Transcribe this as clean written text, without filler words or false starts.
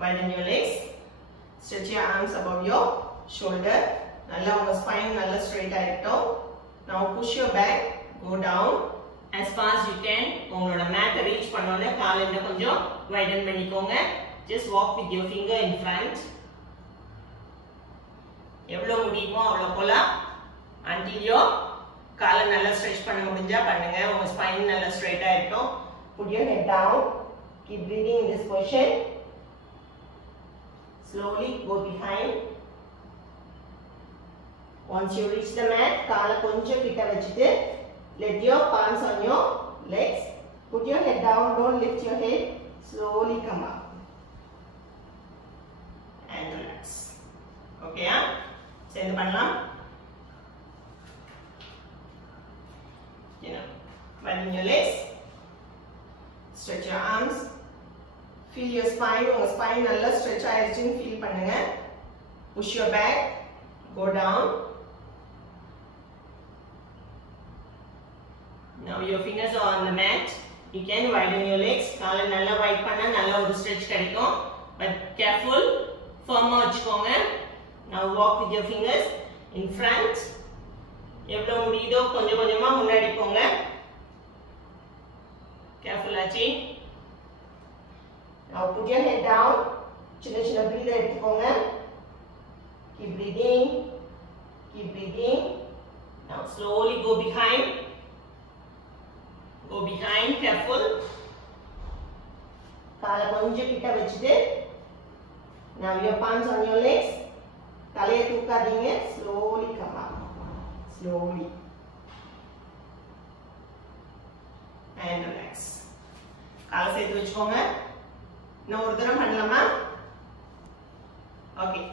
Widen your legs. Stretch your arms above your shoulder. Nalla unga spine nalla straight aayittom. Now push your back, go down as far as you can. Ungaloda mat reach pannona kaal inda konjam widen pannikonga. Just walk with your finger in front. Evlo mudiyumo avlo pola until your kaala nalla stretch panna mudinja pannunga. Unga spine nalla straight aayittom. Put your head down. Keep breathing in this position. Slowly go behind. Once you reach the mat, kaala konjam kitta vechittu let your palms on your legs. Put your head down, don't lift your head. Slowly come up and relax. Okay, ah? Sendu pannalam. Widen your legs. Stretch your arms. Feel your spine. Unga spine nalla stretch aayiruchu feel pannunga. Push your back. Go down. Now your fingers are on the mat. You can widen your legs. Kaala nalla wide panna nalla oru stretch kadikum. But careful. Firm vechkonga. Now walk with your fingers in front. Evlo mudiyudho konjam konjama munnadi ponga. Careful achi. Now put your head down. Chinna chinna breathe eduthukonga. Keep breathing. Keep breathing. Now slowly go behind. Go behind, careful. Kaala konjam kitta vechittu. Now your palms on your legs. Kalaiya thookadinga. Slowly come up. Slowly. And relax. Kaala sethu vechukonga. Now oru tharam pannalama. Okay.